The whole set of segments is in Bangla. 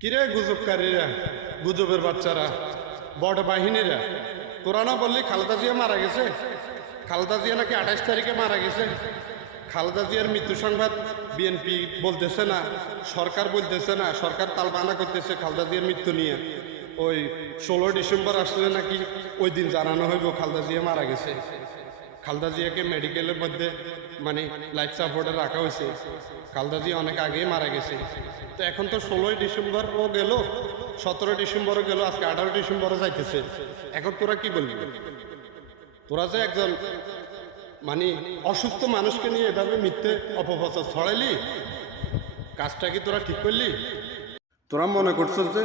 কিরে গুজবকারীরা, গুজবের বাচ্চারা, বড় বাহিনীরা, তোরা না বললি খালেদা জিয়া মারা গেছে? খালেদা জিয়া নাকি 28 তারিখে মারা গেছে। খালেদা জিয়ার মৃত্যু সংবাদ বিএনপি বলতেছে না, সরকার বলতেছে না, সরকার তালবাহানা করতেছে খালেদা জিয়ার মৃত্যু নিয়ে। ওই 16 ডিসেম্বর আসলে নাকি ওই দিন জানানো হইব খালেদা জিয়া মারা গেছে। খালেদা জিয়াকে মেডিকেলের মধ্যে মানে লাইফ সাপোর্টে রাখা হয়েছে। খালেদা জিয়া অনেক আগেই মারা গেছে। তো এখন তো 16 ডিসেম্বরও গেল, 17 ডিসেম্বরও গেল, আজকে 18 ডিসেম্বরও যাইতেছে। এখন তোরা কি বলবি? তোরা যে একজন মানে অসুস্থ মানুষকে নিয়ে এভাবে মিথ্যে অপপ্রচার ছড়াইলি, কাজটা কি তোরা ঠিক করলি? তোরা মনে করছো যে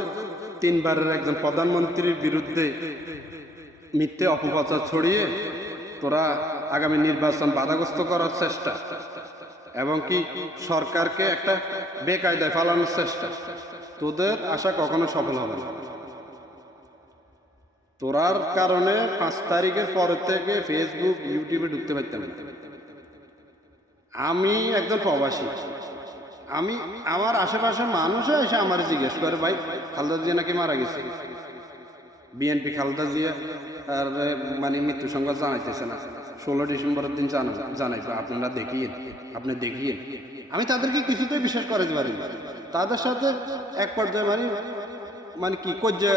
3বারের একজন প্রধানমন্ত্রীর বিরুদ্ধে মিথ্যে অপপ্রচার ছড়িয়ে তোরা আগামী নির্বাচন বাধাগ্রস্ত করার চেষ্টা এবং কি সরকারকে একটা বেকায়দায় ফালানোর চেষ্টা, তোদের আশা কখনো সফল হবে না। তোরার কারণে 5 তারিখের পর থেকে ফেসবুক, ইউটিউবে ঢুকতে পারতাম না। আমি একজন প্রবাসী, আমার আশেপাশের মানুষও এসে আমার জিজ্ঞেস করে, ভাই খালেদা জিয়া নাকি মারা গেছে। বিএনপি খালেদা জিয়া আর মানে মৃত্যু সংবাদ জানাইতেছে না, 16 ডিসেম্বরের দিন জানাইবে, আপনারা আপনি দেখিয়েন। আমি তাদেরকে কিছুতেই বিশ্বাস করাতে পারি না। তাদের সাথে এক পর্যায়ে মানে কি কজ্জা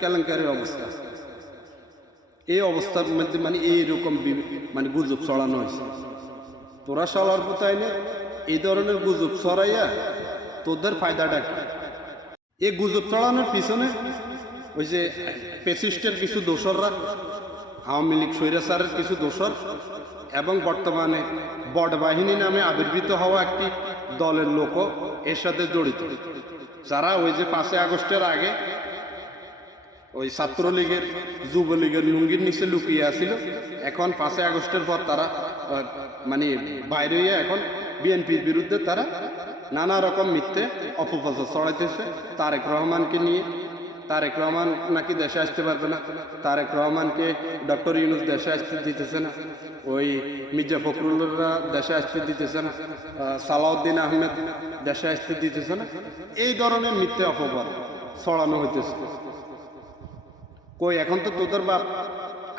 কেলেঙ্কারির অবস্থা, এই অবস্থার মধ্যে মানে এইরকম মানে গুজব ছড়ানো হয়েছে। তোরা সলার পোতাইনে এই ধরনের গুজব ছড়াইয়া তোদের ফায়দাটা কি? এই গুজব ছড়ানোর পিছনে ওই যে পেসিস্টের কিছু দোসররা, আওয়ামী লীগ স্বৈরাচারের কিছু দোসর এবং বর্তমানে বড় বাহিনী নামে আবির্ভূত হওয়া একটি দলের লোকও এর সাথে জড়িত, যারা ওই যে 5 আগস্টের আগে ওই ছাত্রলীগের, যুবলীগের লুঙ্গির নিচে লুকিয়ে আসছিল। এখন 5 আগস্টের পর তারা মানে বাইরে হয়ে এখন বিএনপির বিরুদ্ধে তারা নানা রকম মিথ্যে অপপ্রচার ছড়াইতেছে। তারেক রহমানকে নিয়ে, তারেক রহমান নাকি দেশে আসতে পারবে না, তারেক রহমানকে ডক্টর ইউনূস দেশে আসতে দিতেছে না, ওই মির্জা ফখরুলরা দেশে আসতে দিতেছে না, সালাউদ্দিন আহমেদ দেশে আসতে দিতেছে না। এই ধরনের মিথ্যে অপবাদ ছড়ানো হইতেছে। কই এখন তো তোদের বাপ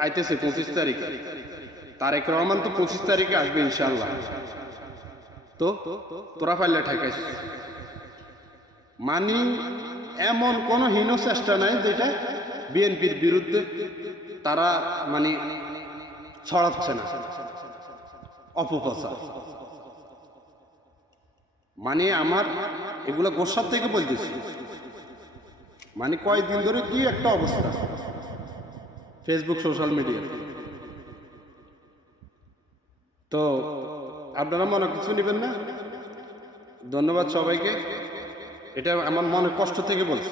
আইতেছে 25 তারিখে, তারেক রহমান তো 25 তারিখে আসবে ইনশাল্লাহ। তো তোরা পাইলে ঠেকাইছ। মানে এমন কোন হীন চেষ্টা নাই যেটা বিএনপির বিরুদ্ধে তারা মানে ছড়াচ্ছে না অপপ্রচার। মানে আমার এগুলো গোসার থেকে বলতেছি। মানে কয়েকদিন ধরে কি একটা অবস্থা ফেসবুক, সোশ্যাল মিডিয়া। তো আপনারা মনে কিছু নেবেন না। ধন্যবাদ সবাইকে। এটা আমার মনে কষ্ট থেকে বলছি।